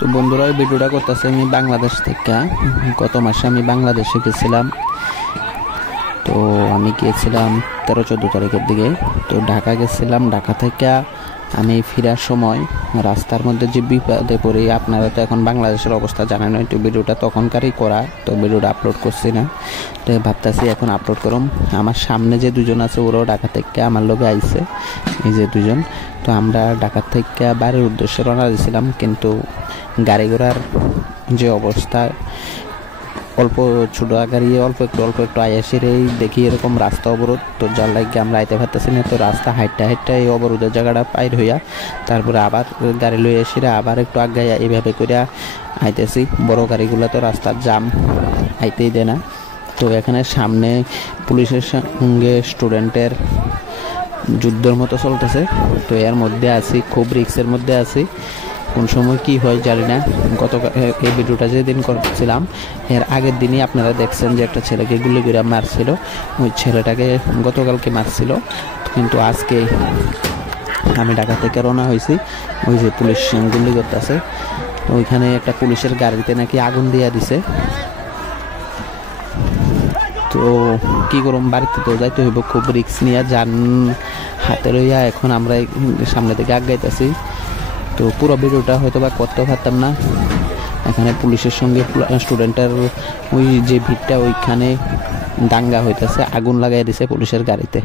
তো বন্ধুরা, এই ভিডিওটা করতেছে আমি বাংলাদেশ থেকে। গত মাসে আমি বাংলাদেশে গেছিলাম। তো আমি গিয়েছিলাম 13-14 তারিখের দিকে। তো ঢাকা গেছিলাম। ঢাকা থেকে আমি ফেরার সময় রাস্তার মধ্যে যে বিপদে পড়ি, আপনারা তো এখন বাংলাদেশের অবস্থা জানেন। তো ভিডিওটা তখনকারই করা, তো ভিডিওটা আপলোড করছি না। তো ভাবতেছি এখন আপলোড করুম। আমার সামনে যে দুজন আছে ওরাও ঢাকা থেকে আমার লোকে আইছে, এই যে দুজন। তো আমরা ঢাকা থেকে বাড়ির উদ্দেশ্যে রওনা দিয়েছিলাম, কিন্তু গাড়ি ঘোড়ার যে অবস্থা, অল্প ছোটো গাড়ি অল্প একটু আয়াসির এই দেখি এরকম রাস্তা অবরোধ। তো যার লাগে আমরা আইতে পারতেছি না। তো রাস্তা হাইটটা এই অবরোধের জায়গাটা পাইর হইয়া তারপরে আবার গাড়ি লই আসিরা আবার একটু আগাইয়া এইভাবে করে আইতেছি। বড় গাড়িগুলো তো রাস্তার জাম, আইতেই দেয় না। তো এখানে সামনে পুলিশের সঙ্গে স্টুডেন্টের যুদ্ধের মতো চলতেছে। তো এর মধ্যে আছি, খুব রিক্সের মধ্যে আছি। কোন সময় কি হয় জানি না। গতকাল এই ভিডিওটা যেদিন করছিলাম এর আগের দিনই আপনারা দেখছেন যে একটা ছেলেকে গুলি করে মারছিল। ওই ছেলেটাকে গতকালকে মারছিল, কিন্তু আজকে আমি ঢাকা থেকে রওনা হয়েছি। ওই যে পুলিশ গুলি করতেছে, ওইখানে একটা পুলিশের গাড়িতে নাকি আগুন দিয়া দিছে। তো কি করুম, বাড়িতে তো যাইতে হইব, খুব রিক্স নিয়ে যান হাতে লইয়া এখন আমরা সামনে থেকে আগাইতেছি। তো পুরো ভিডিওটা হয়তো বা করতেও পারতাম না। এখানে পুলিশের সঙ্গে স্টুডেন্টের ওই যে ভিড়টা, ওইখানে দাঙ্গা হইতেছে, আগুন লাগাই দিছে পুলিশের গাড়িতে।